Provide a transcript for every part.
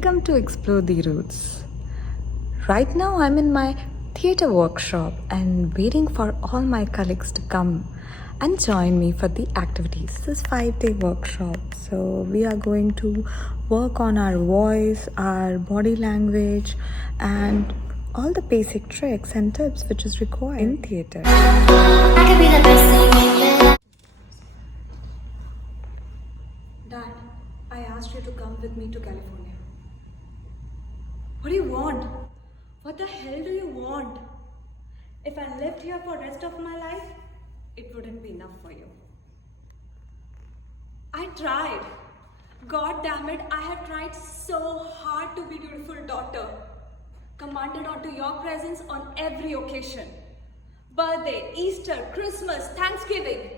Welcome to Explore the Roots. Right now, I'm in my theatre workshop and waiting for all my colleagues to come and join me for the activities. This is 5-day workshop, so we are going to work on our voice, our body language, and all the basic tricks and tips which is required in theatre. I could be the best thing in your life. Dad, I asked you to come with me to California. What do you want? What the hell do you want? If I lived here for the rest of my life, it wouldn't be enough for you. I tried. God damn it, I have tried so hard to be beautiful daughter. Commanded onto your presence on every occasion. Birthday, Easter, Christmas, Thanksgiving.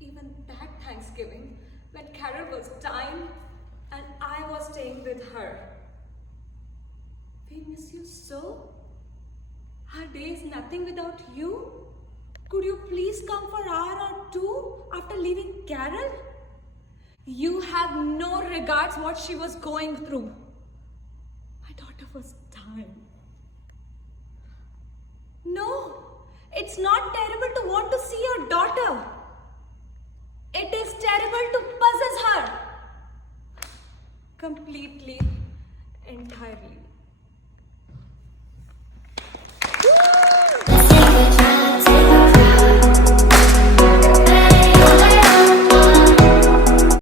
Even that Thanksgiving, when Carol was dying and I was staying with her. We miss you so. Our day is nothing without you. Could you please come for an hour or two after leaving Carol? You have no regards what she was going through. My daughter was dying. No, it's not terrible to want to see your daughter. It is terrible to possess her. Completely